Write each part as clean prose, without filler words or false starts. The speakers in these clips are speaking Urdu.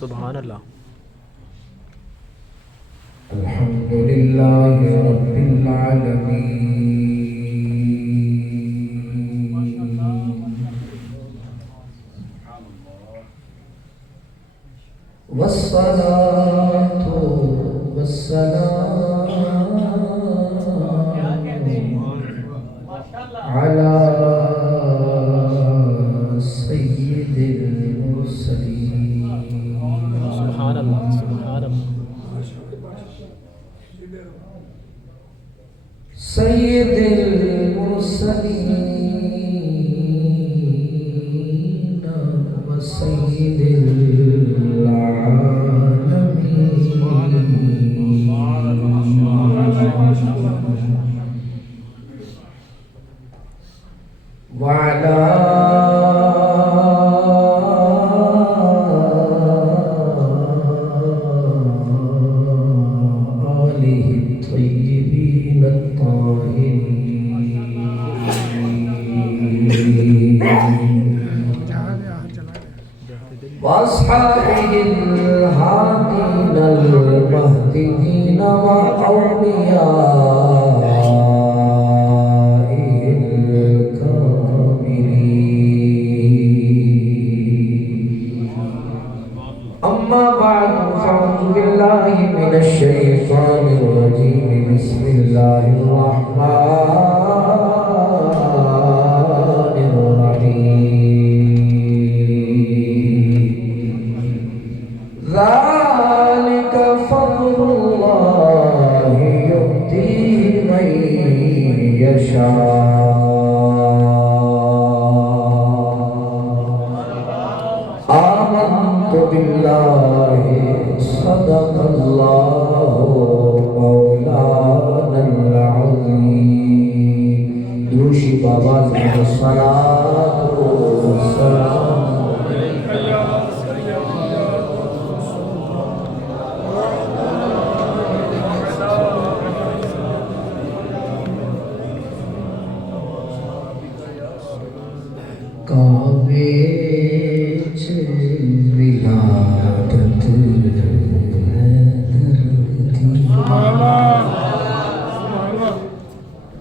سبحان اللہ الحمد للہ رب العالمین والصلاة والسلام على سید المرسلین سبحان اللہ سبحان اللہ سید المرسلین و سید وعلى آله الطيبين الطاهرين وأصحابه الهادين المهديين وأوليائه أما بعد فأعوذ بالله من الشيطان الرجيم بسم الله الرحمن الرحيم ذلك فضل الله يؤتيه من يشاء آمنت بالله صدق الله مولانا العظيم دوشی بابا الصلاة والسلام کعبے ولادت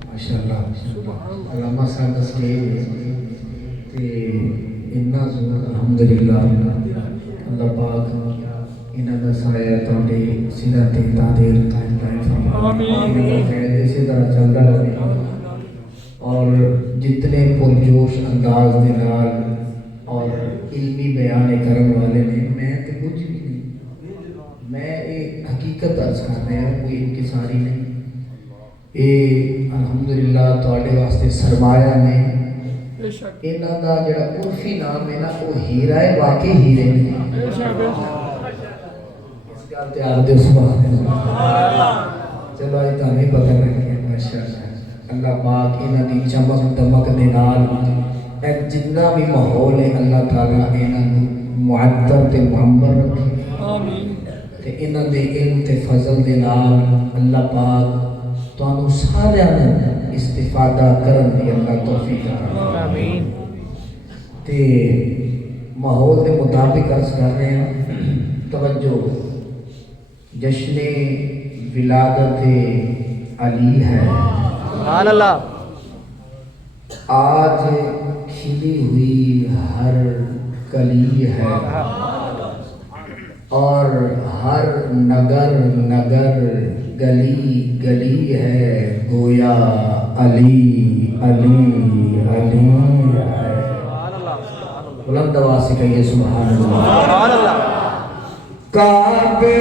ماشاءاللہ علامہ صاحب دسے تے انہاں زور الحمدللہ اللہ پاک انہاں دا سایہ تواڈے سراں تے دادیر قائم فرمائے آمین خیر اسی طرح چلدا رہے اور جتنے پرجوش انداز دے نال اور علمی بیان کرنے والے نے میں تو کچھ بھی نہیں میں ایک حقیقت عرض کر رہا ہوں کوئی انکساری نہیں یہ الحمدللہ تواڈے واسطے سرمایہ نے انہاں دا جڑا عرفی نام ہے نا وہ ہیرا ہے واقعی ہیرے نے اس گل تے آر دے سبحان اللہ چلو اج تاں نہیں پتہ لگ گیا ماشاءاللہ اللہ پاک انہاں دی چمک دمک دے نال جتنا بھی ماحول ہے اللہ تعالیٰ انہاں نوں معطر تے معمر رکھے آمین تے انہاں دے علم تے فضل دے نال اللہ پاک تانوں سارے استفادہ کرن دی اللہ توفیق عطا آمین تے ماحول دے مطابق عرض کر رہے ہیں توجہ جشن ولادت علی ہے سبحان اللہ آج کھلی ہوئی ہر کلی ہے اور ہر نگر نگر گلی گلی ہے گویا علی علی علی ہے بلند آواز سے کہیے سبحان اللہ کعبے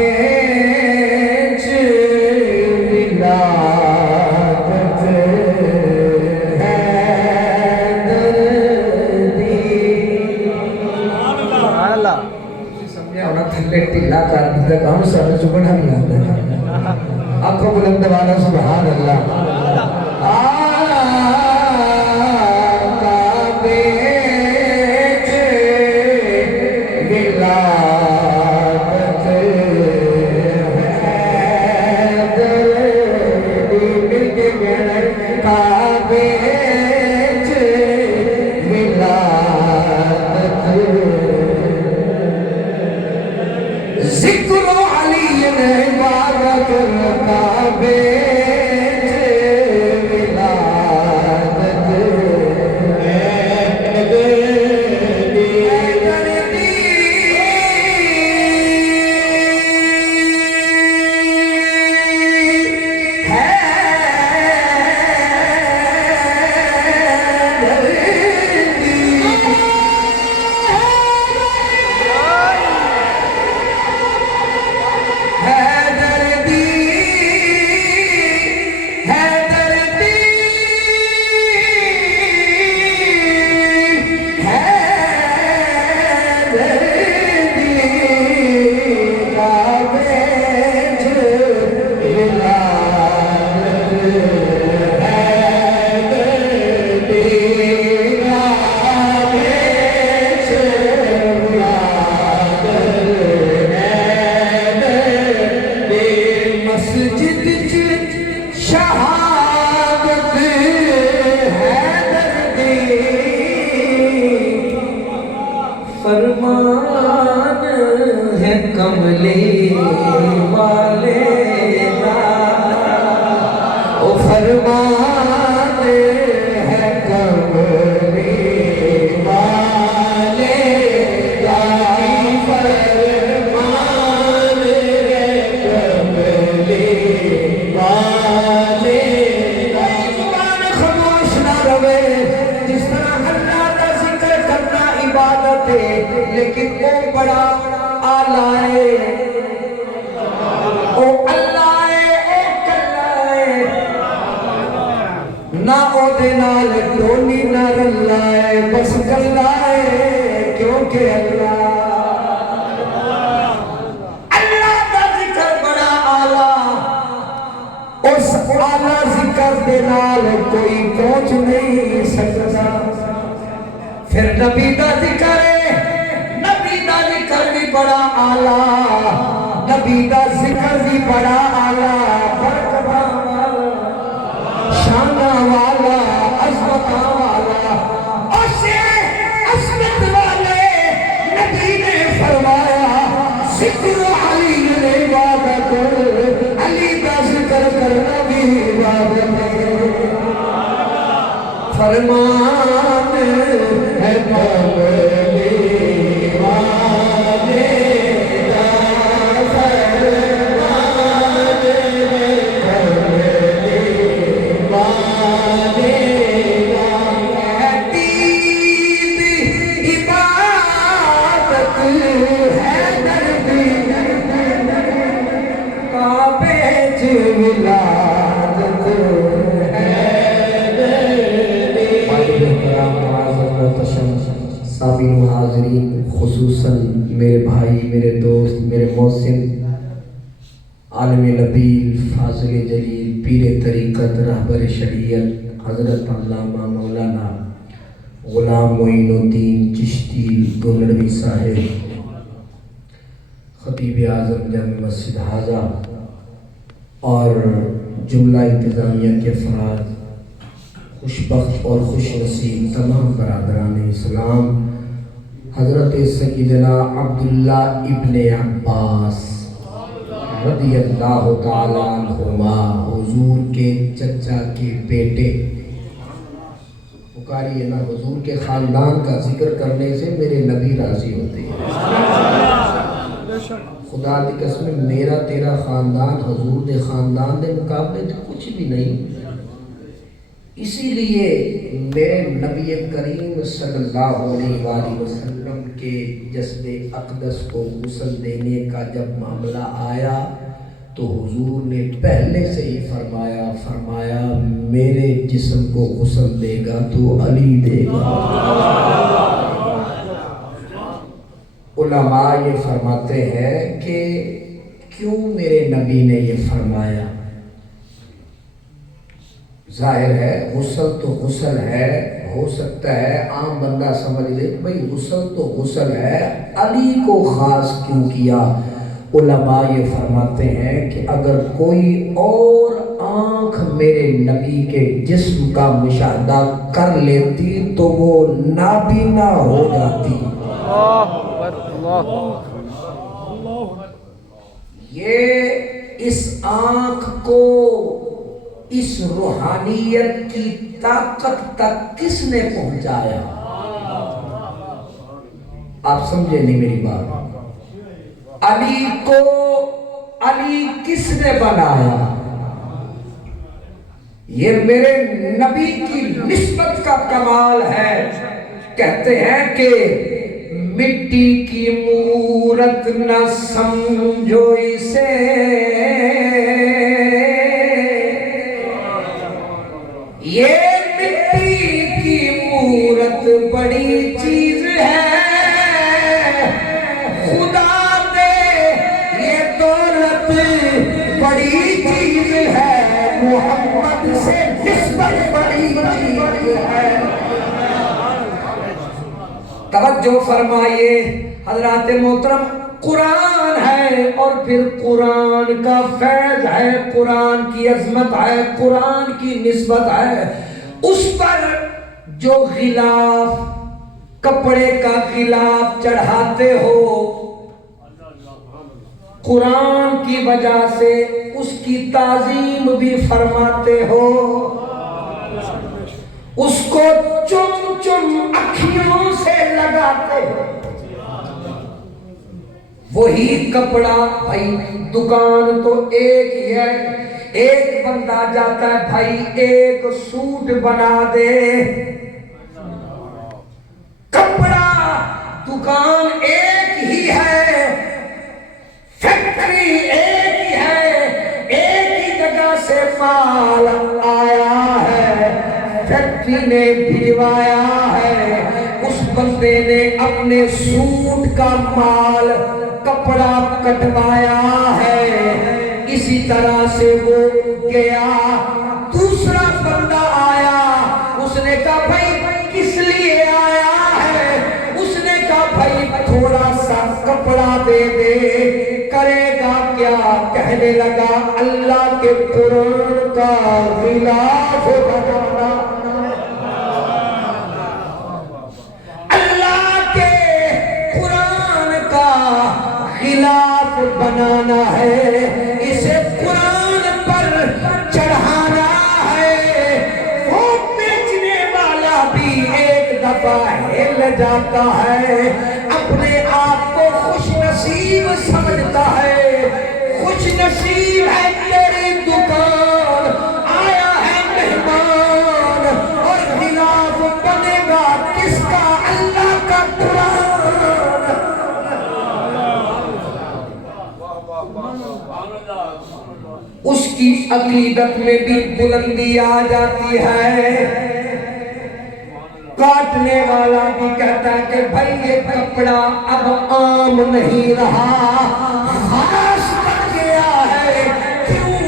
ٹھلا کر دیتا کام سارے چکنا نہیں آتا ہے آنکھوں بلند والا سبحان اللہ کعبے ولادت حیدر دی مل کے کعبے فرمان ہے کملی والے دا، او فرمان ہے کملی والے دا، فرمان ہے کملی والے دا۔ زبان خاموش نہ رہے، جس طرح اللہ کا ذکر کرنا عبادت ہے، لیکن وہ بڑا آلہ ہے، او اللہ ہے، او کلا ہے، نہ او دے نال ٹولی نہ رلا ہے، بس کلا ہے، کیونکہ اللہ کا ذکر بڑا آلہ، اس آلہ ذکر دے نال کوئی پہنچ نہیں سکتا۔ پھر نبی دا ذکر ہے، نبی دا ذکر بھی بڑا آلہ، نبی دا ذکر بھی بڑا آلہ، برکتہ والا، شانہ والا، عظمتہ والا، اسے عظمت والے نبی نے فرمایا ذکر علی عبادت، علی دا ذکر کرنا بھی عبادت ہے۔ فرمان ہے کملی والے دا، فرمان ہے کملی والے دا، دید عبادت ہے نبی، کعبے چ ولادت ہے۔ سامعین و حاضرین، خصوصاً میرے بھائی، میرے دوست، میرے محسن، عالم نبیل، فاضل جلیل، پیر طریقت، رہبر شریعت، حضرت علامہ مولانا غلام معین الدین چشتی گولڑوی صاحب، خطیب اعظم جامع مسجد حاضہ، اور جملہ انتظامیہ کے افراد، خوشبخت اور خوش نصیب تمام برادران اسلام، حضرت سیدنا عبداللہ ابن عباس رضی اللہ تعالیٰ عنہما، حضور کے چچا کے بیٹے، پکاری ہے نا، حضور کے خاندان کا ذکر کرنے سے میرے نبی راضی ہوتے ہیں۔ خدا دی قسم، میرا تیرا خاندان حضور دے خاندان دے مقابلے تو کچھ بھی نہیں، اسی لیے میرے نبی کریم صلی اللہ علیہ وآلہ وسلم کے جسد اقدس کو غسل دینے کا جب معاملہ آیا تو حضور نے پہلے سے ہی فرمایا میرے جسم کو غسل دے گا تو علی دے گا۔ علماء یہ فرماتے ہیں کہ کیوں میرے نبی نے یہ فرمایا؟ ظاہر ہے غسل تو غسل ہے، ہو سکتا ہے عام بندہ سمجھ لے کہ بھئی غسل تو غسل ہے، علی کو خاص کیوں کیا؟ علماء یہ فرماتے ہیں کہ اگر کوئی اور آنکھ میرے نبی کے جسم کا مشاہدہ کر لیتی تو وہ نابینا ہو جاتی۔ یہ اس آنکھ کو اس روحانیت کی طاقت تک کس نے پہنچایا؟ آپ سمجھے نہیں میری بات؟ علی کو علی کس نے بنایا؟ یہ میرے نبی کی نسبت کا کمال ہے۔ کہتے ہیں کہ مٹی کی مورت نہ سمجھو اسے، یہ مٹی کی مورت بڑی چیز ہے، خدا دے یہ دولت بڑی چیز ہے، محمد سے نسبت بڑی چیز ہے۔ توجہ فرمائیے حضرات محترم، قرآن ہے اور پھر قرآن کا فیض ہے، قرآن کی عظمت ہے، قرآن کی نسبت ہے، اس پر جو غلاف کپڑے کا غلاف چڑھاتے ہو، قرآن کی وجہ سے اس کی تعظیم بھی فرماتے ہو، اس کو چم چم اکھیوں سے لگاتے ہو، وہی کپڑا بھائی دکان تو ایک ہی ہے، ایک بندہ جاتا ہے بھائی ایک سوٹ بنا دے، کپڑا دکان ایک ہی ہے، فیکٹری ایک ہی ہے، ایک ہی جگہ سے مال آیا ہے، فیکٹری نے بھجوایا ہے، اس بندے نے اپنے سوٹ کا مال کپڑا کٹوایا ہے، اسی طرح سے وہ گیا، دوسرا بندہ آیا، اس نے کہا بھائی کس لیے آیا ہے، اس نے کہا بھائی تھوڑا سا کپڑا دے دے، کرے گا کیا، کہنے لگا اللہ کے قرآن کا غلاف بنانا، اللہ کے قرآن کا غلاف بنانا ہے، اسے قرآن پر چڑھانا ہے، وہ بیچنے والا بھی ایک دفعہ ہل جاتا ہے، اپنے آپ کو خوش نصیب سمجھتا ہے، خوش نصیب ہے تیری دکان، آیا ہے مہمان، اور غلاف بنے گا کس کا، اللہ کا قرآن۔ اس کی عقیدت میں بھی بلندی آ جاتی ہے، کاٹنے والا بھی کہتا ہے کہ بھائی یہ کپڑا اب عام نہیں رہا، خاص بن گیا ہے، کیوں،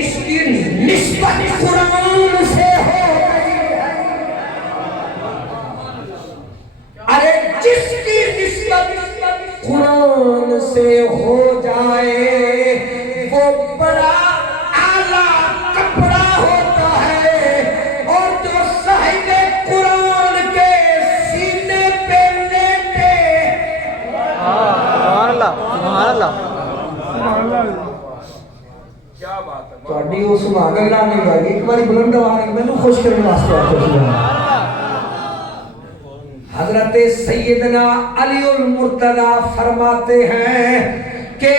اس کی نسبت قرآن سے ہو گئی ہے، ارے جس کی نسبت قرآن سے ہو جائے وہ بڑا اعلیٰ کپڑا ہوتا ہے، اور جو صاحب قرآن کے سینے پہ لیٹے، سبحان اللہ سبحان اللہ، کیا بات ہے، تھوڑی وہ سبحان اللہ نہیں گئی، ایک باری بلند آواز میں نے خوش کرنے واسطے آتے ہیں۔ حضرت سیدنا علی المرتضی فرماتے ہیں کہ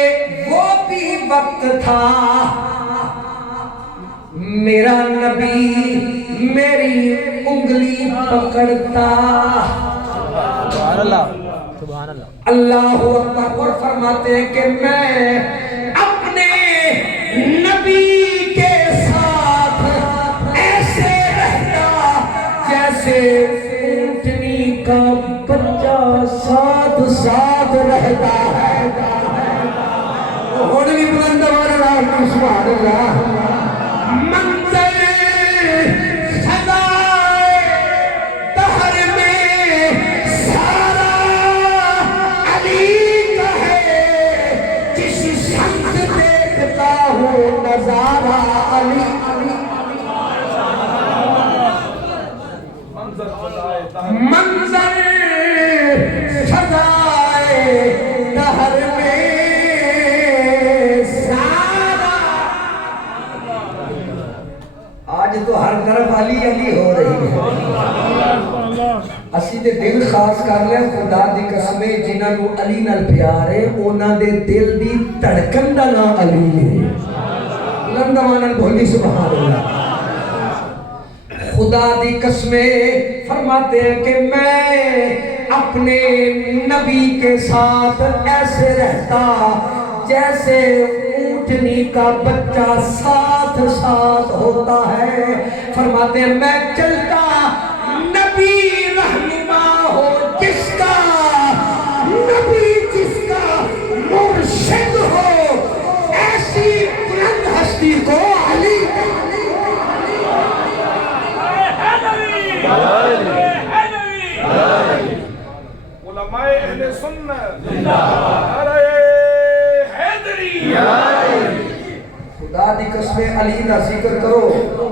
وہ بھی وقت تھا میرا نبی میری انگلی پکڑتا، سبحان اللہ سبحان اللہ، اللہ اکبر، اور فرماتے ہیں کہ میں اپنے نبی کے ساتھ ایسے رہتا جیسے اونٹنی کا بچہ ساتھ ساتھ رہتا ہے، اور بھی بلند آواز سبحان اللہ، منظر سدائے دہر میں سارا علی کا ہے، جس سمت دیکھتا ہوں نظارہ علی، منظر سدائے دہر میں سارا، آج تو ہر طرف علی علی ہو رہی ہے، اسی دے دل خاص کر لیں، خدا دی قسمیں جنہاں نو علی نال پیار ہے انہاں دے دل دی دھڑکن دا نام علی ہے، لندوانا بولی سبحان اللہ۔ خدا دی قسمیں فرماتے ہیں کہ میں اپنے نبی کے ساتھ ایسے رہتا جیسے اونٹنی کا بچہ ساتھ ساتھ ہوتا ہے، فرماتے ہیں میں چلتا نبی رہنما ہو جس کا، نبی جس کا مرشد ہو، ایسی بلند ہستی کو علی علماء اہل سنت نعرہ حیدری، خدا دی قسمیں علی دا ذکر کرو،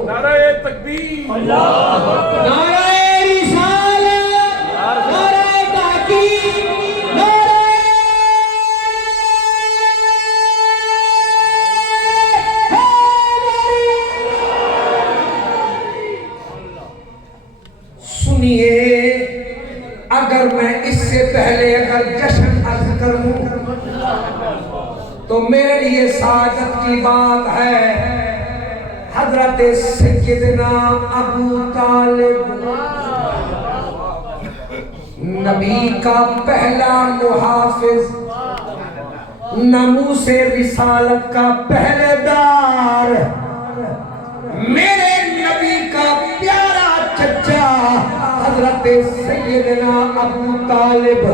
نعرہ تکبیر، نعرہ رسالت، نعرہ سنیے اگر میں اس سے پہلے اگر جشن عرض کروں تو میرے لیے سعادت کی بات ہے حضرت سیدنا ابو طالب نبی کا پہلا محافظ ناموس رسالت کا پہلے دار میرے نبی کا پیارا چچا حضرت سیدنا ابو طالب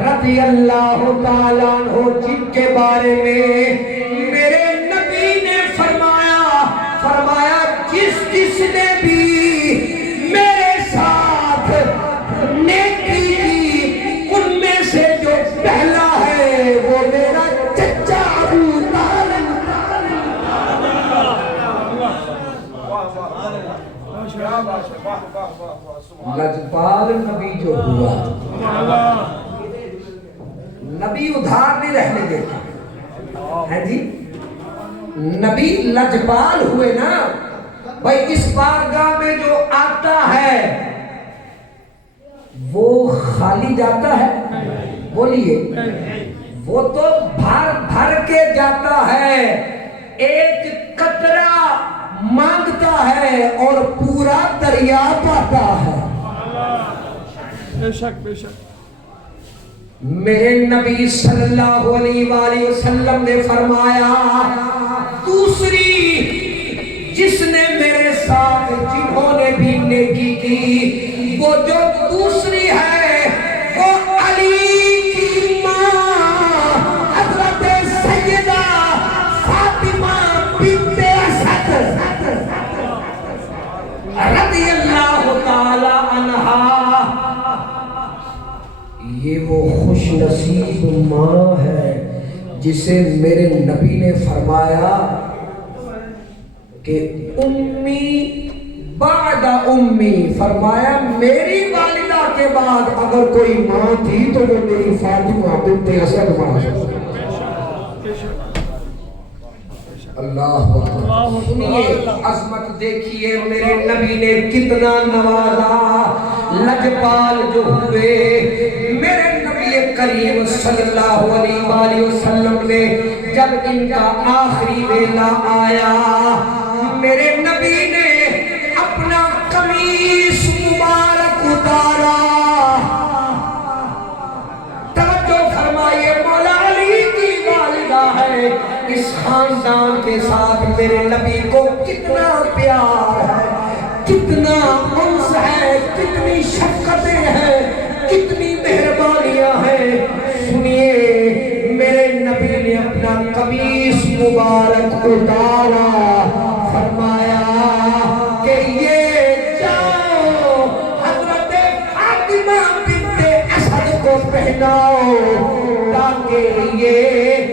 رضی اللہ تعالیٰ عنہ جن کے بارے میں میرے نبی نے فرمایا جس نے بھی میرے ساتھ نیکی کی ان میں سے جو پہلا ہے وہ میرا چچا ابو طالب لجپال نبی جو ہوا نبی ادھار نہیں رہنے دیتا ہے جی نبی لجپال ہوئے نا بھائی اس بارگاہ میں جو آتا ہے وہ خالی جاتا ہے بولیے وہ تو بھر کے جاتا ہے ایک قطرہ مانگتا ہے اور پورا دریا پاتا ہے بے شک بے شک میرے نبی صلی اللہ علیہ وآلہ وسلم نے فرمایا دوسری جس نے میرے ساتھ جنہوں نے بھی نیکی کی وہ جو دوسری ہے وہ علی کی ماں حضرت سیدہ فاطمہ بنت اسد رضی اللہ تعالی عنہا یہ وہ خوش نصیب ماں ہے جسے میرے نبی نے فرمایا کہ امی بعد امی فرمایا میری والدہ کے بعد اگر کوئی ماں تھی تو وہ میری فاطمہ بنت اسد ماں ہے اللہ سنیے عظمت دیکھیے میرے نبی نے کتنا نوازا لجپال جو ہوئے میرے نبی کریم صلی اللہ علیہ وآلہ وسلم نے جب ان کا آخری ویلا آیا میرے نبی نے اپنا قمیص مبارک اتارا توجہ فرمائیے مولا علی کی والدہ ہے اس خاندان کے ساتھ میرے نبی کو کتنا پیار ہے کتنا انس ہے کتنی شفقتیں ہیں کتنی مہربانیاں ہیں سنیے میرے نبی نے اپنا قمیص مبارک اتارا فرمایا کہ یہ جاؤ حضرت فاطمہ بنت اسد کو پہناؤ تاکہ یہ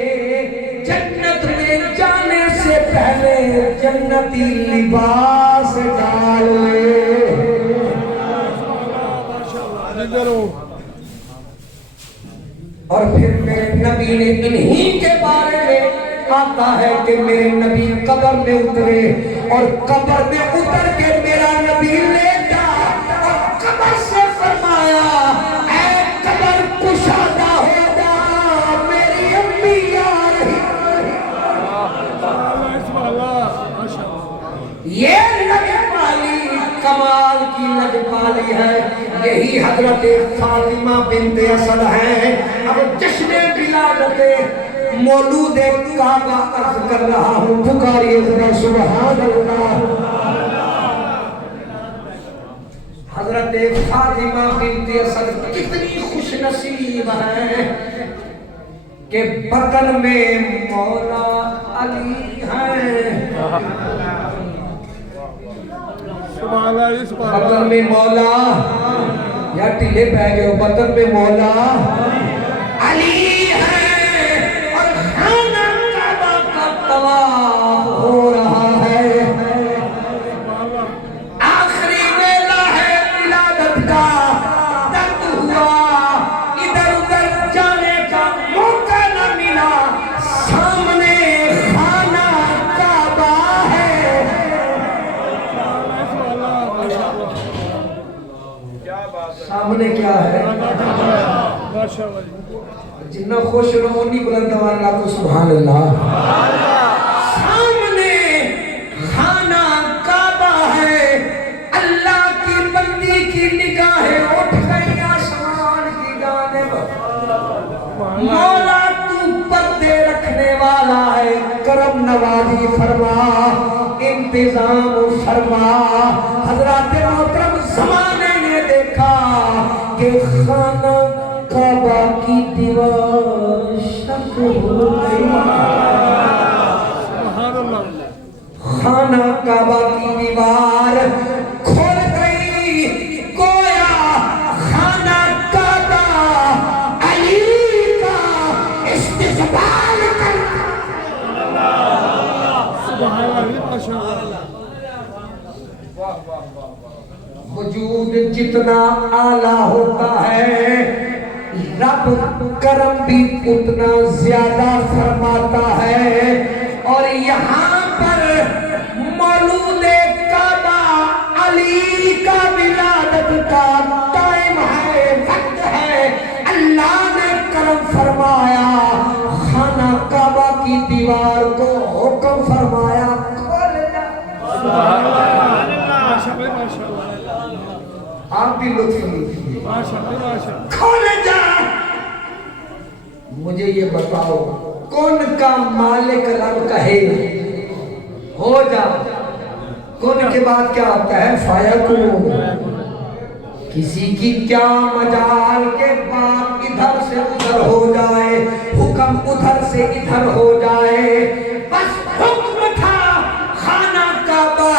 جنت میں جانے سے پہلے جنتی لباس ڈال لے اور پھر میرے نبی نے انہی کے بارے میں آتا ہے کہ میرے نبی قبر میں اترے اور قبر میں اتر کے میرا نبی لیٹا اور قبر سے فرمایا اے قبر کشادہ ہو جا میری امی آ رہی یہ لجپالی کمال کی لجپالی ہے یہی حضرت فاطمہ بنت اسد ہے اب جشن ولادت مولود کعبہ عرض کر رہا ہوں پکاریے ذرا سبحان اللہ حضرت فاطمہ بنت اسد کتنی خوش نصیب ہے کہ بطن میں مولا علی ہے بطن میں مولا یا ٹھیلے پہ گئے ہو بطن میں مولا علی ہے اور خانہ کعبہ کا طواف ہو رہا ہے آخری ویلا ہے ولادت کا درد ہوا ادھر ادھر جانے کا موقع نہ ملا سامنے خانہ کعبہ ہے سامنے کیا ہے؟ ماشاء اللہ جنہ خوش رہو انی بلند آواز اللہ کو سبحان اللہ. سامنے خانہ کعبہ ہے، اللہ کی بندی کی نگاہیں اٹھ گئی آسمان کی جانب. مولا تو پردے رکھنے والا ہے، کرم نوازی فرما، انتظام فرما. حضرات محترم زمانے نے دیکھا کہ خانہ کعبہ کی دیوار شک ہو گئی. سبحان اللہ. خانہ کعبہ کی دیوار کھل گئی، گویا خانہ کعبہ علی کا استقبال کرتا. سبحان اللہ ماشاء اللہ. وجود جتنا اعلیٰ ہوتا ہے رب کرم بھی اتنا زیادہ فرماتا ہے. اور یہاں پر مولود کعبہ علی کا ولادت کا ٹائم ہے، وقت ہے. اللہ نے کرم فرمایا، خانہ کعبہ کی دیوار کو حکم فرمایا کھول جا. سبحان اللہ ماشاء اللہ ماشاء اللہ آپ بھی لطف لیجیے. ماشاء اللہ ماشاء اللہ. کھول جا. مجھے یہ بتاؤ کون کا مالک رب کہے ہو جا، کون کے بعد کیا ہوتا ہے؟ فیکون. کسی کی کیا مجال کے بعد ادھر سے ادھر ہو جائے، حکم ادھر سے ادھر ہو جائے. بس حکم تھا، خانہ کعبہ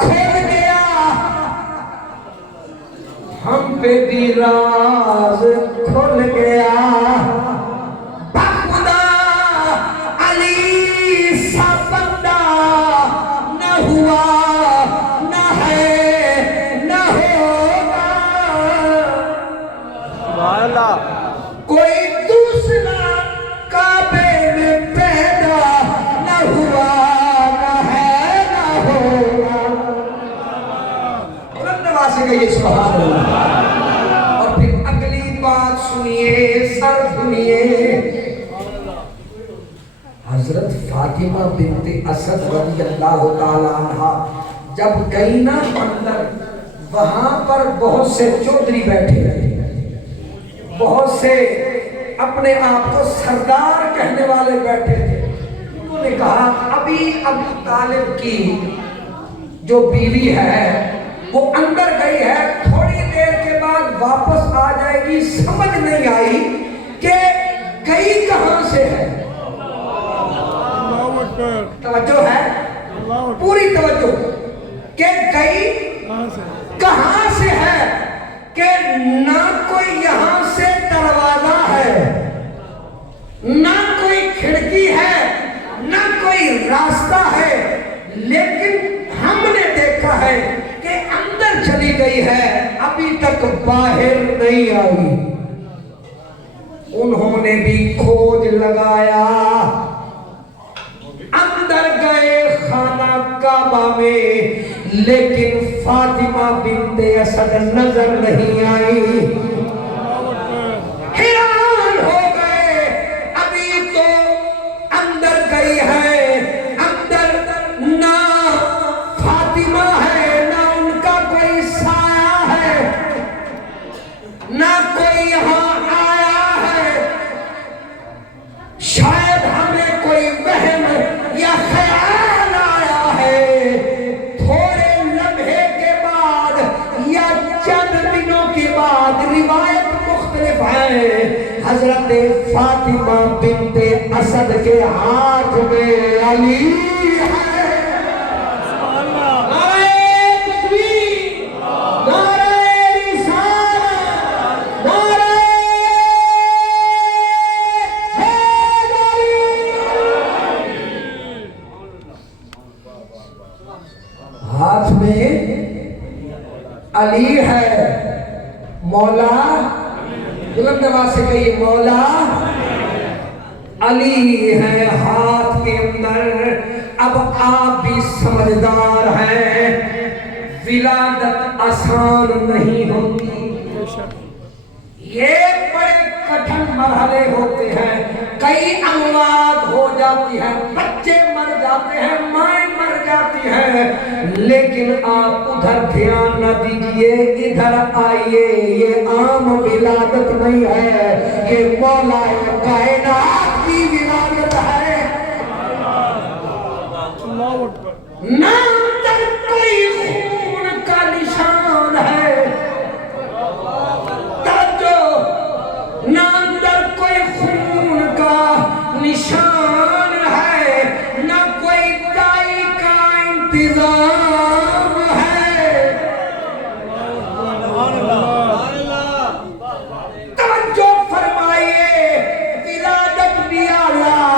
کھول گیا. ہم پہ بھی راز کھل گیا. بخدا علی سا بندہ نہ ہوا، نہ ہے، نہ ہوگا. سبحان اللہ. کوئی دوسرا کعبے میں پیدا نہ ہوا، نہ ہے، نہ ہوگا. بلند آواز سے کہیے سبحان اللہ. اور پھر اگلی بات سنیے، سر سنیے. حضرت فاطمہ بنت اسد رضی اللہ تعالیٰ عنہ جب گئی نا اندر، وہاں پر بہت سے چودھری بیٹھے تھے، بہت سے اپنے آپ کو سردار کہنے والے بیٹھے تھے. انہوں نے کہا ابھی ابو طالب کی جو بیوی ہے وہ اندر گئی ہے، تھوڑی دیر کے بعد واپس آ جائے گی. سمجھ نہیں آئی کہ گئی کہاں سے ہے. اللہ اکبر. توجہ ہے، اللہ اکبر. پوری توجہ کہ گئی کہاں سے؟ کہاں سے ہے. کہ نہ کوئی یہاں سے دروازہ ہے، نہ کوئی کھڑکی ہے، نہ کوئی راستہ ہے، لیکن ہم نے دیکھا ہے کہ اندر چلی گئی ہے، ابھی تک باہر نہیں آئی. انہوں نے بھی کھوج لگایا، اندر گئے خانہ کعبہ میں، لیکن فاطمہ بنت اسد نظر نہیں آئی. حیران ہو گئے، ابھی تو اندر گئی ہے، اندر نہ فاطمہ ہے، نہ ان کا کوئی سایہ ہے، نہ کوئی یہاں آیا ہے. شاید ہمیں کوئی وہم یا خیال آیا ہے. تھوڑے لمحے کے بعد یا چند دنوں کے بعد، روایت مختلف ہے، حضرت فاطمہ بنت اسد کے ہاتھ میں علی ہے. نعرہ تکبیر، نعرہ رسالت، نعرہ ہاتھ میں علی ہے. مولا، بلند آواز سے کہیے مولا علی ہے ہاتھ کے اندر. اب آپ بھی سمجھدار ہیں، ولادت آسان نہیں ہوتی. بے شک. یہ بڑے کٹھن مرحلے ہوتے ہیں، کئی اموات ہو جاتی ہیں، بچے مر جاتے ہیں، مائیں مر جاتی ہیں، لیکن آپ ادھر دھیان نہ دیجئے، ادھر آئیے، یہ عام ولادت نہیں ہے، یہ مولا کائنات کی ولادت ہے۔ اللہ اکبر۔ نہ اندر کوئی خون کا نشان ہے، نہ اندر کوئی خون کا نشان ہے، نہ کوئی دائی کا انتظام ہے۔ توجہ فرمائیے، ولادت بھی اعلیٰ،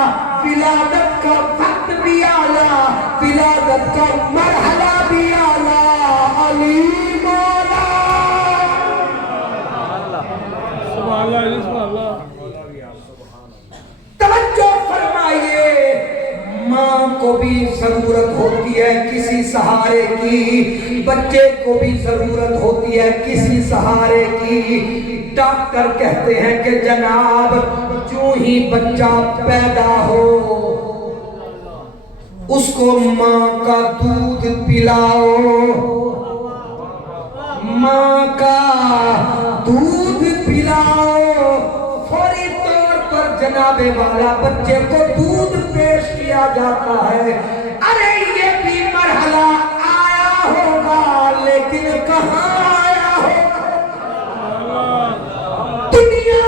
ولادت کا وقت بھی اعلیٰ، ولادت کا مرحلہ بھی اعلیٰ، علی مولا۔ سبحان اللہ، سبحان اللہ۔ توجہ فرمائیے، ماں کو بھی ضرورت ہوتی ہے کسی سہارے کی، بچے کو بھی ضرورت ہوتی ہے کسی سہارے کی۔ ڈاکٹر کہتے ہیں کہ جناب جو ہی بچہ پیدا ہو اس کو ماں کا دودھ پلاؤ، ماں کا دودھ پلاؤ۔ فوری طور پر جناب والا بچے کو دودھ پیش کیا جاتا ہے۔ ارے یہ بھی مرحلہ آیا ہوگا، لیکن کہاں آیا ہوگا؟ دنیا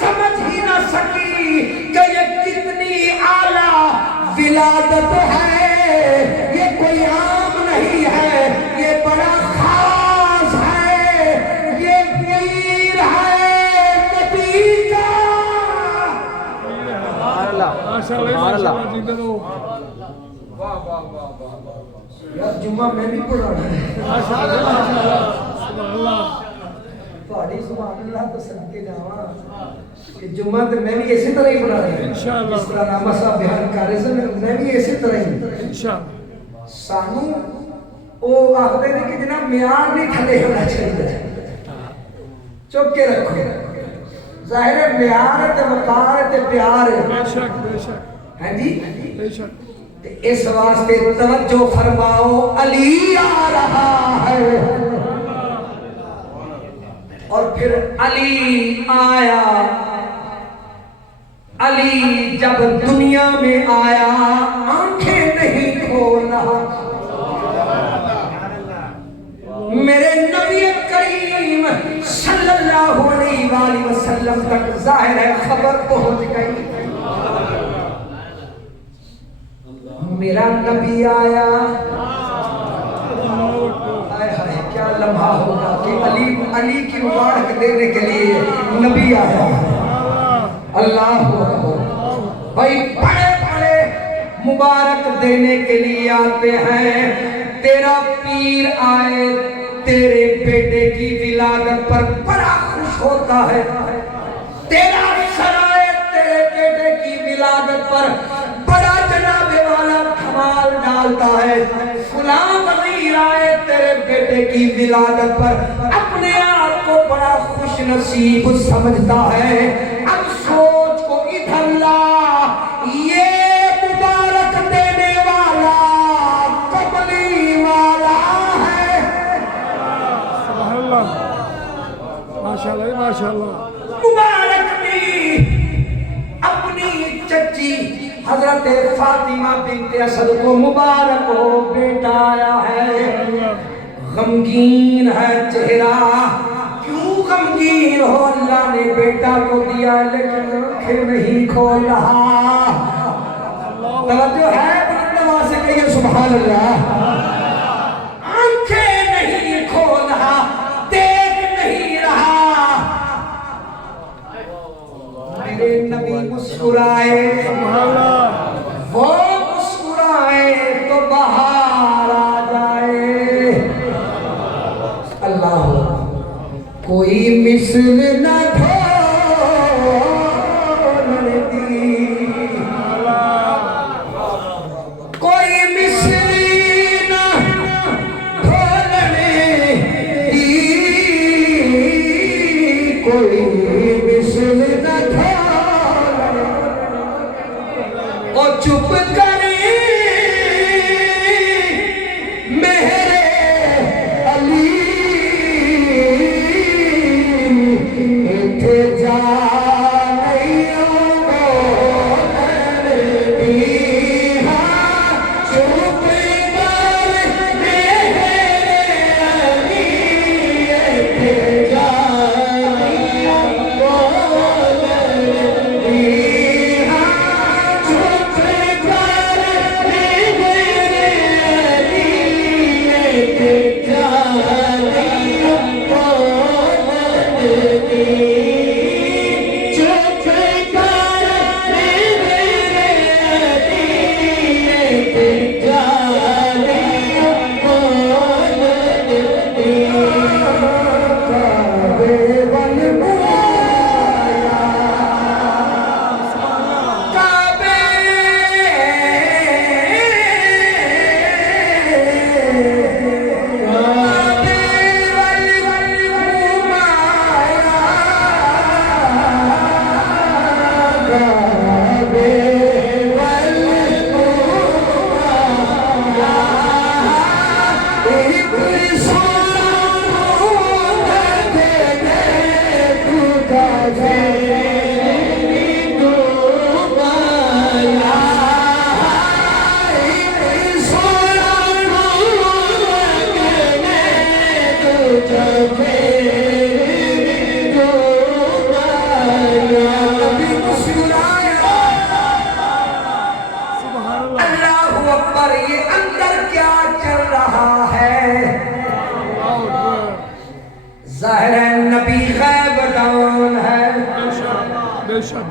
سمجھ ہی نہ سکی کہ یہ کتنی اعلیٰ ولادت ہے، یہ کوئی عام نہیں ہے، یہ بڑا خاص ہے، یہ پیر ہے نبی کا۔ سبحان اللہ، ماشاء اللہ، سبحان ماشاء اللہ۔ اللہ، زندہ رہو۔ یار جمعہ میں بھی پڑھانا ہے، ماشاء اللہ، ماشاء اللہ، سبحان اللہ۔ پہاڑی سبحان اللہ تو صدقے جاواں کہ جمعہ تو میں بھی اسی طرح ہی پڑھا رہا ہوں، انشاءاللہ۔ جس طرح راما صاحب بیان کر رہے سن، میں بھی اسی طرح ہی۔ انشاءاللہ۔ سانو وہ آخدے نے کہ جناب معیار نہیں تھلے ہونا چاہیے، چپ کے رکھو، ظاہر ہے معیار ہے تے وقار ہے تے پیار ہے، بے شک، بے شک، ہیں جی؟ بے شک۔ اس واسطے توجہ فرماؤ، علی آ رہا ہے، اور پھر علی آیا۔ علی جب دنیا میں آیا آنکھیں نہیں کھول رہا، میرے نبی کریم صلی اللہ علیہ وآلہ وسلم تک ظاہر ہے خبر پہنچ گئی، میرا نبی آیا۔ ہائے ہائے کیا لمحہ ہوگا کہ علی کی مبارک دینے کے لیے نبی آیا۔ اللہ اکبر۔ بھائی بڑے بڑے مبارک دینے کے لیے آتے ہیں، تیرا پیر آئے تیرے بیٹے کی ولادت پر بڑا خوش ہوتا ہے، تیرا سر آئے تیرے بیٹے کی ولادت پر بڑا جناب والا دھمال ڈالتا ہے، فلاں وزیر آئے تیرے بیٹے کی ولادت پر اپنے آپ کو بڑا خوش نصیب سمجھتا ہے۔ اب سوچ کو ادھر لا، یہ مبارک دینے والا قبلی والا ہے۔ سبحان اللہ، ماشاء اللہ، ماشاء اللہ۔ مبارک بھی اپنی چچی حضرت فاطمہ بنت اسد کو مبارک ہو بیٹا آیا ہے، غمگین ہے چہرہ۔ کیوں غمگین ہو؟ اللہ نے بیٹا کو دیا لیکن آنکھیں نہیں کھول رہا۔ توجہ ہے بلند آواز سے کہیے سبحان اللہ۔ آنکھیں نہیں کھول رہا، دیکھ نہیں رہا۔ میرے نبی مسکرائے، وہ مسکرائے تو بہار آ جائے۔ اللہ کوئی مثل نہ ڈھولنے دی، کوئی مثل نہ ڈھولنے دی، کوئی اللہ اکبر، یہ اندر کیا چل رہا ہے؟ ظاہر ہے نبی غیب دان ہے،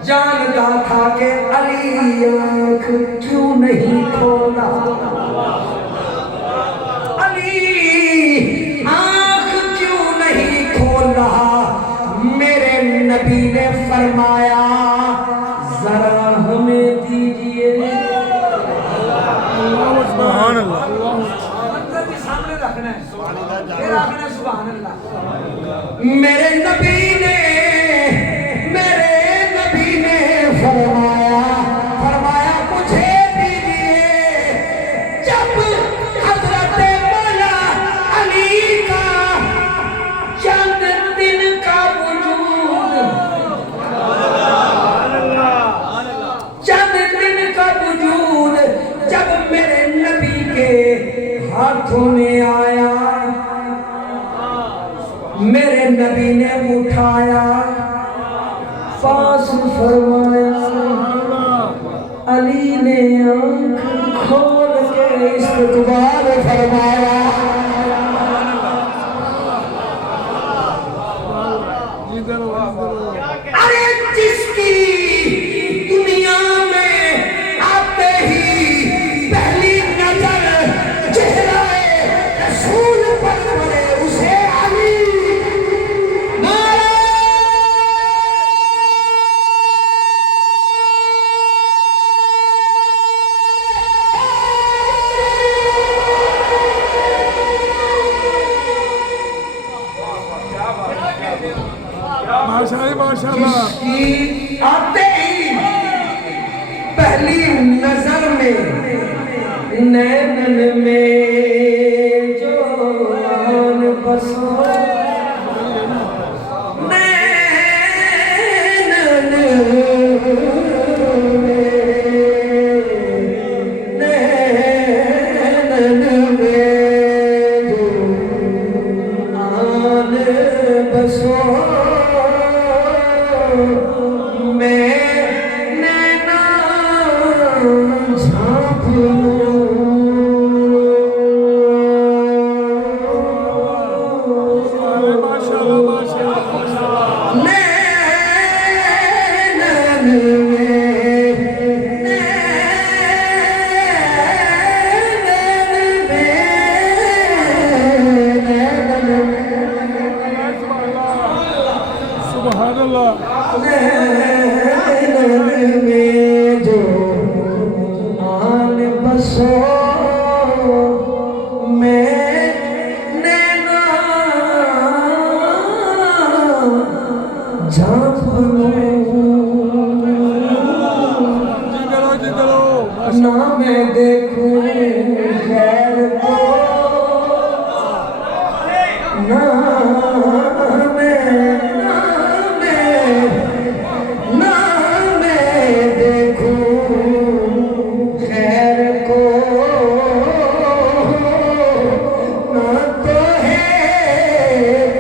جانتا تھا کہ علی آنکھ کیوں نہیں کھولا، علی آنکھ کیوں نہیں کھول رہا؟ میرے نبی نے فرمایا ذرا ہمیں دیجئے۔ سبحان اللہ، سامنے رکھنا ہے، سبحان اللہ۔ میرے نبی نے فرمایا مجھے دیجئے۔ جب حضرت مولا علی کا چند دن کا وجود، چند دن کا وجود جب میرے نبی کے ہاتھوں میں آیا، میرے نبی نے اٹھایا، پاس فرمایا، علی نے آنکھ کھول کے استقبال فرمایا۔ ارے جس کی دنیا میں آتے ہی پہلی نظر چہرہ رسول پر پڑے اسے علی جس کی آتے ہی پہلی نظر میں نینن میں جو آن بسا، نہ میں دیکھوں خیر کو، نہ میں دیکھوں خیر کو، نہ تو ہے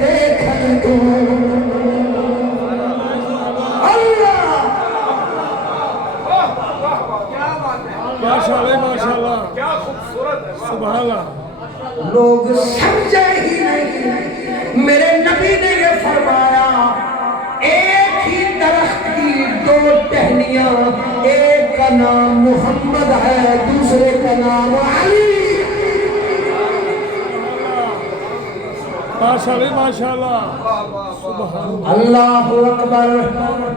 دیکھن دوں۔ لوگ سمجھے ہی نہیں، میرے نبی نے یہ فرمایا ایک ہی درخت کی دو ٹہنیاں، ایک کا نام محمد ہے دوسرے کا نام علی۔ ماشاءاللہ اللہ اکبر۔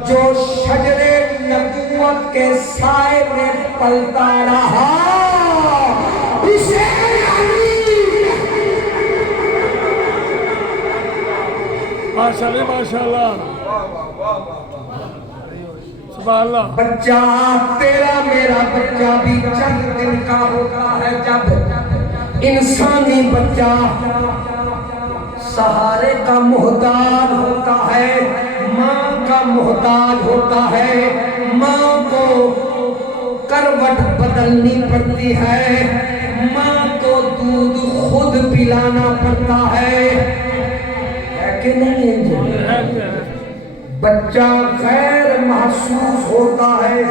جو شجر نبوت کے سائے میں پلتا رہا اسے ماشاءاللہ سبحان اللہ۔ بچہ تیرا میرا بچہ بھی چند دن کا ہوتا ہے جب انسانی بچہ سہارے کا محتاج ہوتا ہے، ماں کا محتاج ہوتا ہے، ماں کو کروٹ بدلنی پڑتی ہے، ماں کو دودھ خود پلانا پڑتا ہے۔ کہ نہیں ہے؟ بچہ غیر محسوس ہوتا ہے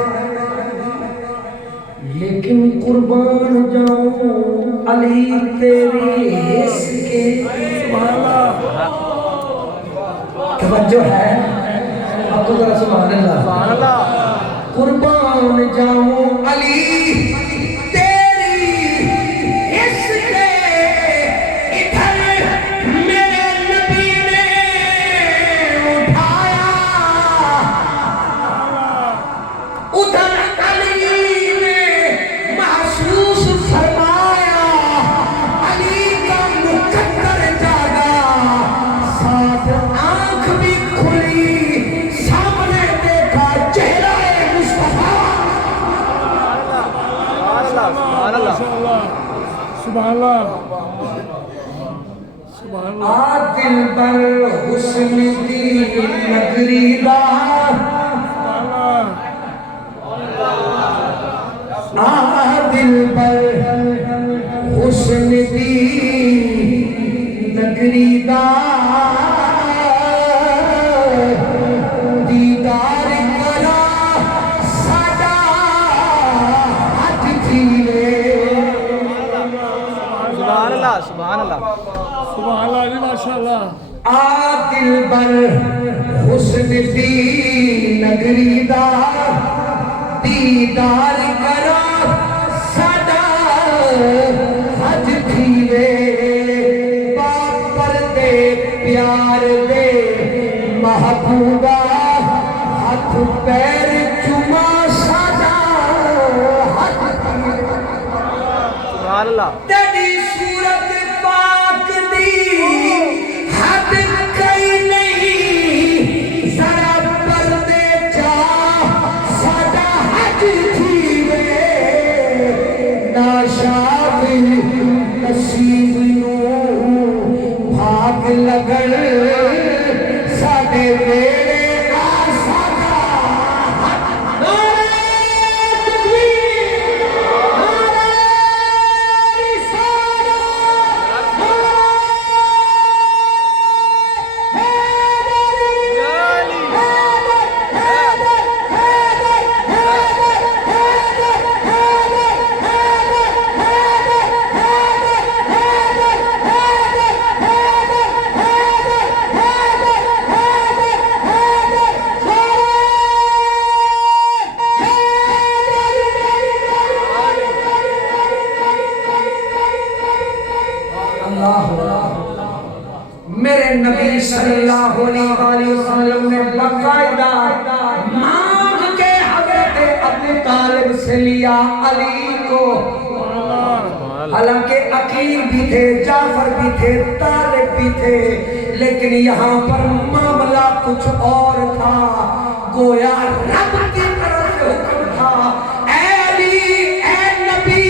لیکن قربان جاؤں علی تیری حس کے توجہ ہے آپ کو ذرا سبحان اللہ سبحان اللہ قربان جاؤں علی تیری حس کے ادھر میرے نبی نے اٹھایا ادھر علی نے محسوس فرمایا علی کا مقدر جاگا ساتھ آنکھ بھی کھلی سامنے دیکھا چہرہ مصطفیٰ سبحان اللہ سبحان اللہ سبحان اللہ آ دل بر حسن دی نگری دا آ دل بر حسن دی نگری دا دیدار کرا ساڈا ہاتھ تھیلے سبحان اللہ سبحان اللہ سبحان اللہ جی ماشاءاللہ آ دل بر حسن دی نگری دا دیدار کرا ساڈا حج تھیوے پاک پردے پیار دے محبوبہ ہاتھ پیر چما ساڈا حج تھیوے سبحان اللہ تیری صورت پاک دی حد کئی نہیں ذرا پردے جا ساڈا حج تھیوے ناشاد نصیب نو بھاگ لگن ساڈے ویڑے آ ساڈا حج نعرہ تکبیر نعرہ میرے نبی صلی اللہ علیہ وسلم نے باقاعدہ مانگ کے حضرت ابو طالب سے لیا علی کو حالانکہ عقیل بھی تھے جعفر بھی تھے طالب بھی تھے لیکن یہاں پر معاملہ کچھ اور تھا گویا رب کی طرف سے حکم تھا اے علی اے نبی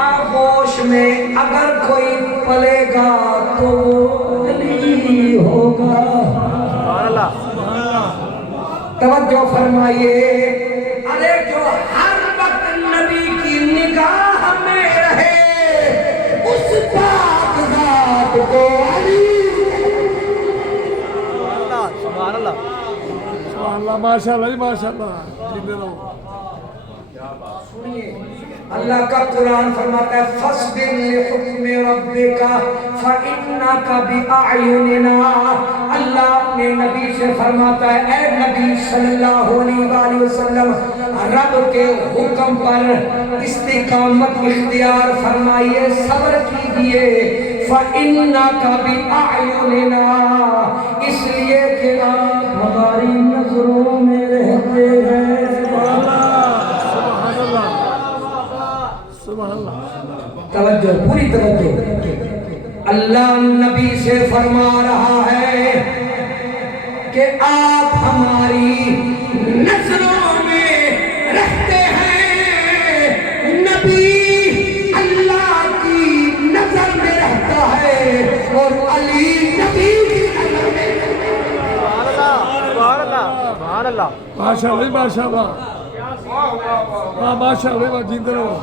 آغوش میں اگر کوئی پلے گا تو وہ علی ہوگا سبحان اللہ توجہ فرمائیے ارے جو ہر وقت نبی کی نگاہ میں رہے اس پاک ذات کو علی سبحان اللہ سبحان اللہ ماشاءاللہ جی ماشاءاللہ جیندے رہو اللہ کا قرآن فرماتا ہے فَاصْبِرْ لِحُکْمِ رَبِّكَ فَإِنَّكَ بِأَعْيُنِنَا اللہ اپنے نبی سے فرماتا ہے اے نبی صلی اللہ علیہ وسلم رب کے حکم پر استقامت اختیار فرمائیے صبر کیجئے فَإِنَّكَ بِأَعْيُنِنَا اس لیے کہ آپ ہماری نظروں میں رہتے ہیں توجہ پوری توجہ اللہ نبی سے فرما رہا ہے کہ آپ ہماری نظروں میں رہتے ہیں نبی اللہ کی نظر میں رہتا ہے اور علی نبی کی نظر میں سبحان اللہ سبحان اللہ سبحان اللہ ماشاءاللہ ماشاءاللہ ہاں ماشاءاللہ جیندے رہو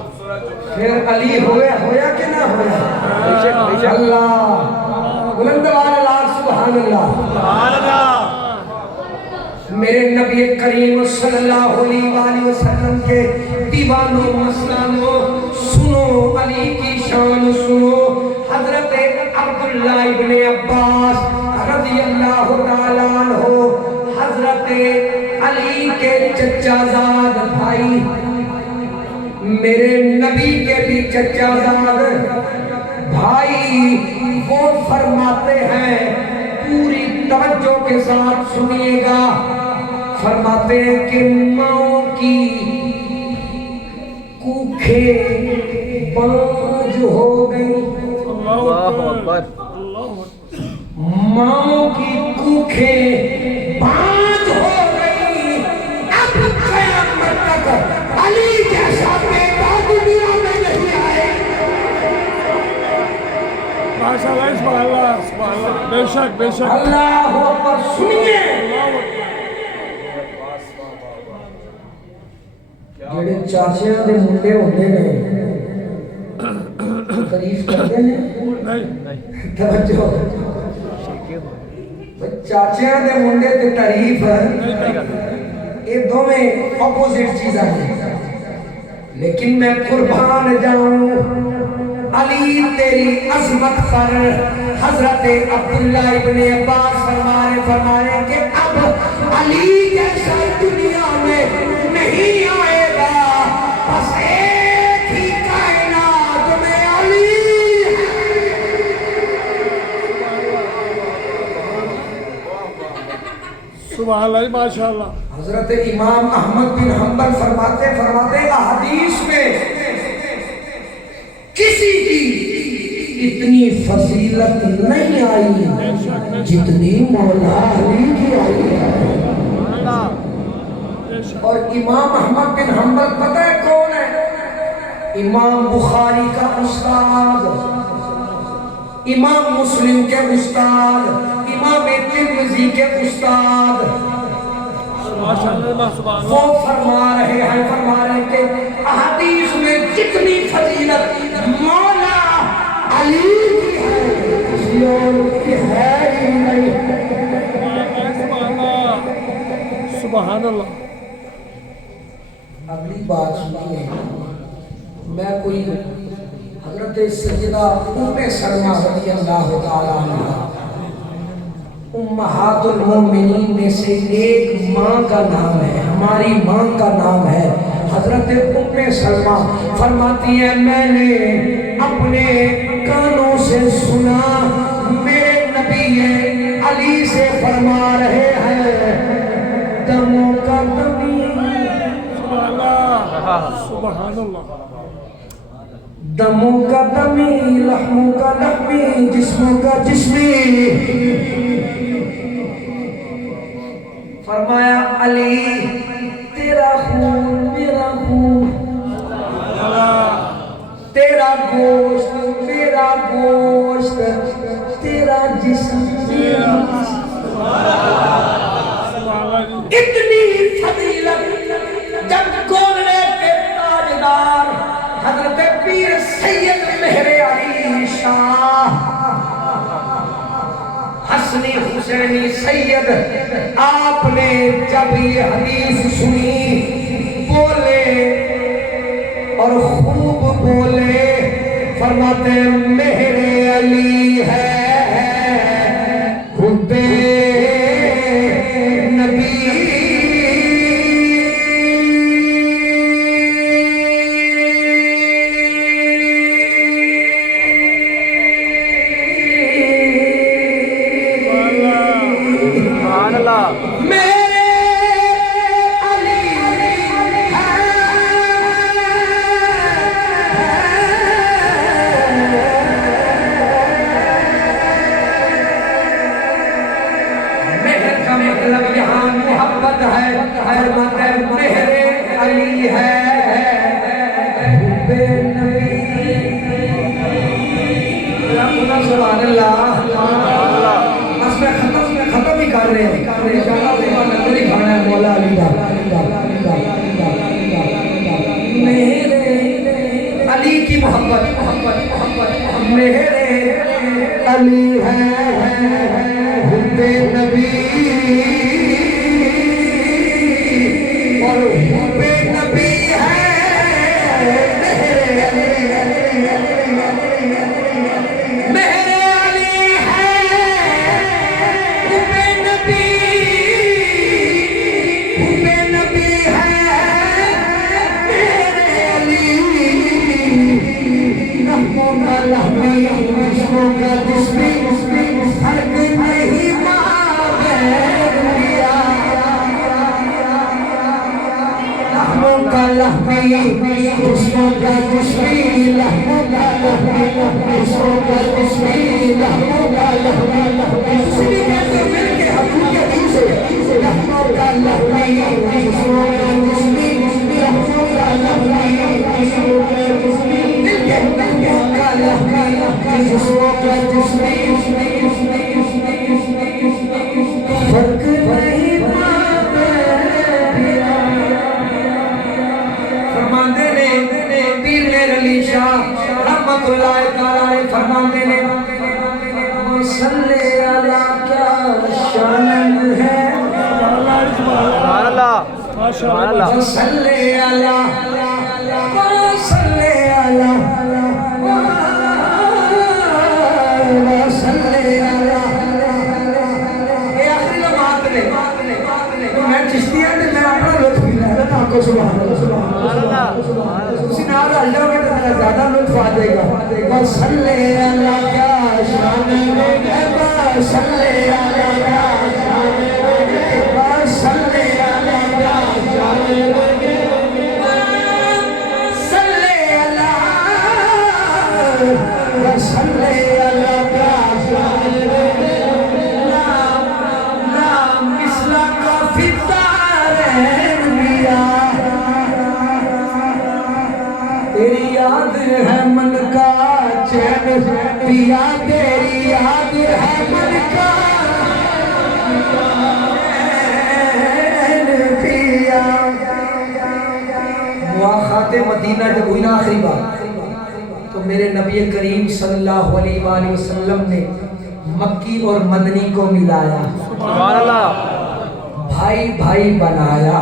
پھر علی ہویا کہ نہ ہویا؟ بے شک اللہ بلند آواز سبحان اللہ سبحان اللہ میرے نبی کریم صلی اللہ علیہ وآلہ وسلم کے دیوانوں مسلانوں سنو علی کی شان سنو حضرت عبداللہ ابن عباس رضی اللہ تعالیٰ عنہ حضرت علی کے چچا زاد بھائی میرے نبی کے بھی چچا زاد بھائی وہ فرماتے ہیں پوری توجہ کے ساتھ سنیے گا فرماتے ہیں کہ ماں کی کوکھیں بانج ہو گئی اللہ اکبر ماں کی کوکھیں بانج ہو گئی اب قیامت تک علی جیسا بیٹا دنیا میں نہیں آئے ماشاءاللہ سبحان اللہ بے شک اللہ اکبر سنیے جڑے چاچیاں دے منڈے ہوندے نے تعریف کرتے ہیں نہیں توجہ چاچیاں دے منڈے تے تعریف یہ دوویں اپوزٹ چیزاں ہیں لیکن میں قربان جاؤں علی تیری عظمت پر حضرت عبداللہ ابن عباس فرمائے کہ اب علی جیسا دنیا میں نہیں آئے گا بس ایک ہی کائنات میں علی سبحان اللہ ماشاءاللہ حضرت امام احمد بن حنبل فرماتے احادیث میں کسی کی اتنی فضیلت نہیں آئی جتنی مولا علی کی آئی ہے اور امام احمد بن حنبل پتہ ہے کون ہے امام بخاری کا استاد امام مسلم کے استاد امام ترمذی کے استاد وہ فرما رہے ہیں کہ احادیث میں جتنی فضیلت مولا علی کی ہے کسی اور کی ہے ہی نہیں سبحان اللہ اگلی بات سنیے میں کوئی حضرت سیدہ ام سلمہ رضی اللہ تعالیٰ عنہ امہات المومنین میں سے ایک ماں کا نام ہے ہماری ماں کا نام ہے حضرت ام سلمہ فرماتی ہیں میں نے اپنے کانوں سے سنا میرے نبی علی سے فرما رہے ہیں دموں کا دمی سبحان اللہ دموں کا دمی لحموں کا لحمی جسموں کا جسمی فرمایا علی تیرا خون میرا خون تیرا گوشت میرا گوشت تیرا جسم میرا جسم اتنی فضیلت جب گولنے کے تاجدار حضرت پیر سید مہر علی شاہ حسنی حسینی سید آپ نے جب یہ حدیث سنی بولے اور خوب بولے فرماتے مہر علی ہے حب نبی کی محبت میرے علی ہے حب نبی اور حب نبی ہے میرے علی ہے حب نبی ہے میرے علی رحموں کا لحمی عشقوں کا دشمی فرق نہیں ماں لحموں کا لحمی عشقوں کا دشمی لحموں کا لحمی عشقوں کا دشمی لحموں کا لحمی سنی کہتے مل کے حضور کے دل سے لحموں کا لحمی عشقوں کا دشمی لحموں کا لحمی عشقوں کا دشمی مل کے لحموں کا لحمی عشقوں کا دشمی فرق نہیں فرماندے نے پیر میر علی شاہ رحمت اللہ تعالی فرماندے نے صلی اللہ کیا شان ہے سبحان اللہ سبحان اللہ صلی اللہ صلی اللہ صلی اللہ یہ آخری لمحات نے میں چشتیاں نے میں اپنا لطف ملا ہے نا آپ کو سبحان اللہ سبحان اللہ اسی نال اللہ میں تو زیادہ لطف آ جائے گا صلی اللہ کیا شان ہے صلی اللہ کیا شان ہے صلی اللہ کیا شان ہے صلی اللہ صلی اللہ کیا شان ہے نام مثل کا فتارین بیا تیری یاد ہے من کا چین پیا تیری یاد ہے من کا چین پیا مواخات مدینہ جب ہوئی نا آخری بار تو میرے نبی کریم صلی اللہ علیہ وآلہ وسلم نے مکی اور مدنی کو ملایا سبحان اللہ بھائی بھائی بنایا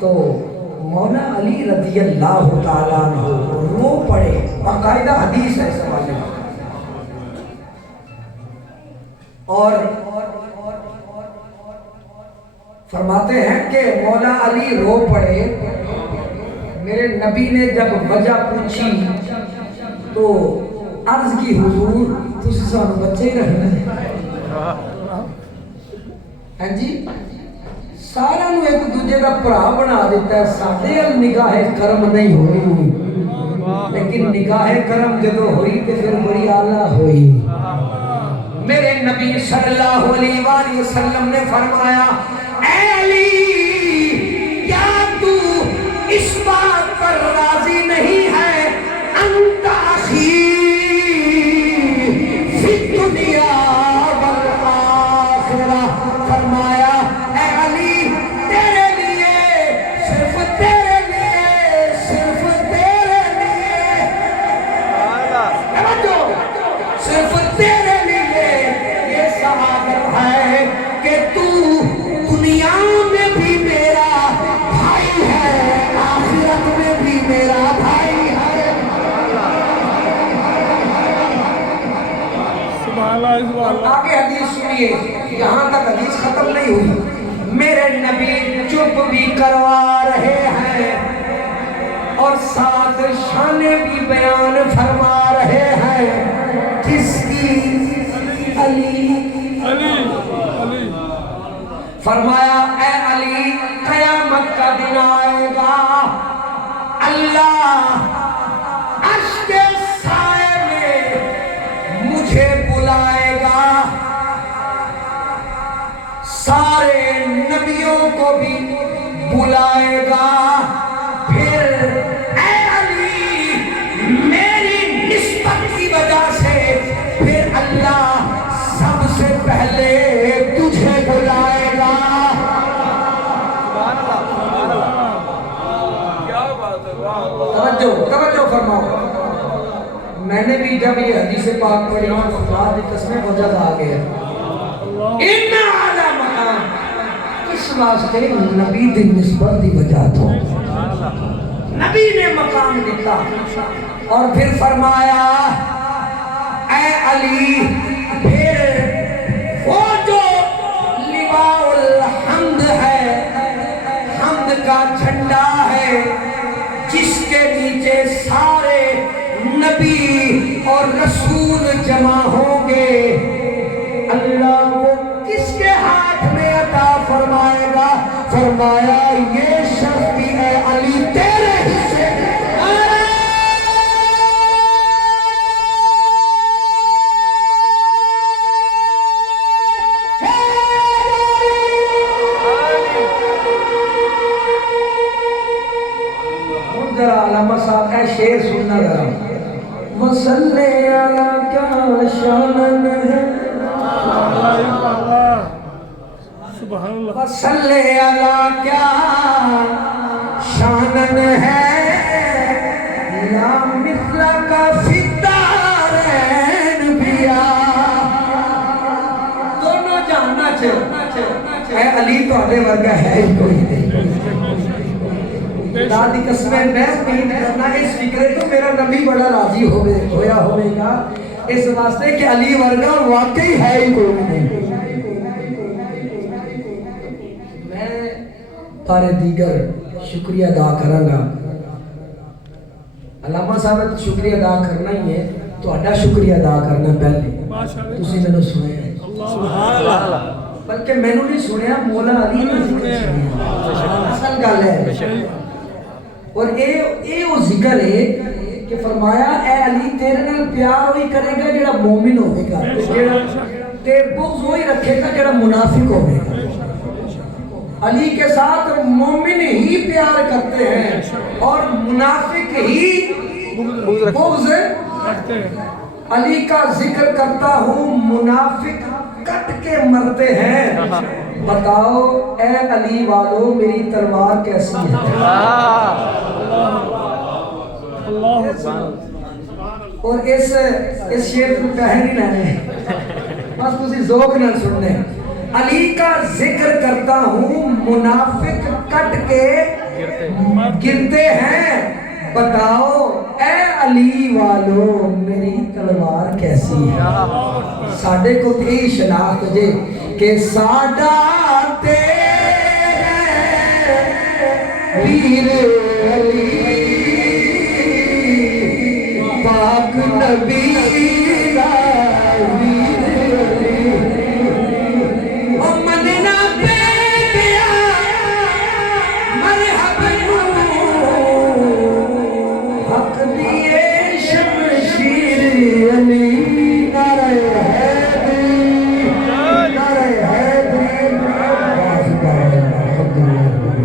تو مولا علی رضی اللہ تعالیٰ عنہ رو پڑے باقاعدہ حدیث ہے اس حوالے میں اور فرماتے ہیں کہ مولا علی رو پڑے میرے نبی نے جب وجہ پوچھی تو عرض کی حضور تسی سانو بچے ہی رہنا ہاں جی سارا نو ایک دوجے کا بھرا بنا دیتا ہے ساڈے ال نگاہ کرم نہیں ہوئی لیکن نگاہ کرم جدو ہوئی تو پھر بڑی اعلیٰ ہوئی میرے نبی صلی اللہ علیہ وآلہ وسلم نے فرمایا اے علی کیا تو اس بات پر راضی نہیں ہے انت اخی فی الدنیا والآخرہ فرمایا اے علی تیرے لیے صرف تیرے لیے صرف تیرے لیے صرف تیرے لیے یہ سعادت ہے کہ تو دنیا میں بھی میرا بھائی ہے آخرت میں بھی میرا بھائی ہے سبحان اللہ سبحان اللہ آگے حدیث سنیے یہاں تک حدیث ختم نہیں ہوئی میرے نبی چپ بھی کروا رہے ہیں اور ساتھ شانے بھی بیان فرما رہے ہیں کس کی علی علی علی فرمایا اے علی قیامت کا دن آئے گا اللہ عرش کے سائے میں مجھے بلائے گا سارے نبیوں کو بھی بلائے گا پھر اے علی میری نسبت کی وجہ سے پھر اللہ سب سے پہلے تجھے بلائے گا توجہ فرماؤ. میں نے بھی جب یہ حدیث پاک پڑھی خدا کی قسم وجد آ گیا. ان اعلی مقام اس واسطے نبی دی نسبت دی وجہ تو نبی نے مقام دیتا اور پھر فرمایا اے علی پھر وہ جو لواء الحمد ہے, حمد کا جھنڈا ہے, جس کے نیچے سارے نبی اور رسول جمع ہوں گے, اللہ وہ کس کے ہاتھ میں عطا فرمائے گا؟ فرمایا یہ شرف بھی ہے علی تیرے حصے. علامہ صاحب کا شعر سننا ذرا. مسلے علی کیا شان ہے, سبحان اللہ. مسلے علی کیا شان ہے, لا مثل کا فی الدارین بیا. دونوں جاننا چاہیے اے علی تہاڈے ورگا ہے ہی کوئی نہیں. خدا دی قسم میں امید کرنا اس فکر تو میرا نبی بڑا راضی ہویا ہوئے گا, اس واسطے کہ علی ورگا واقعی ہے ہی کوئی نہیں. میں بارے دیگر شکریہ ادا کروں گا. علامہ صاحب شکریہ ادا کرنا ہی ہے, تہاڈا شکریہ ادا کرنا پہلے. تسی مینوں سنیا سبحان اللہ. بلکہ مینوں نہیں سنیا, مولا علی نے ذکر سنیا. اصل گل ہے اور اے وہ ذکر ہے کہ فرمایا اے علی تیرے نال پیار وہی کرے گا جڑا مومن ہوئے گا, تے بغض وہی رکھے گا جڑا منافق ہوئے گا. علی کے ساتھ مومن ہی پیار کرتے ہیں اور منافق ہی بغض رکھتے ہیں. علی کا ذکر کرتا ہوں, منافق کٹ کے مرتے ہیں. بتاؤ اے علی والو میری تلوار کیسی ہے؟ اور اس شعر کو کہہ نہیں لینے, بس تسی ذوق نہ سننے. علی کا ذکر کرتا ہوں, منافق کٹ کے گرتے ہیں. بتاؤ اے علی والو میری تلوار کیسی ہے؟ ساڑھے کو تھی شناخت جے کہ ساڑھا تیرے پیر علی پاک نبی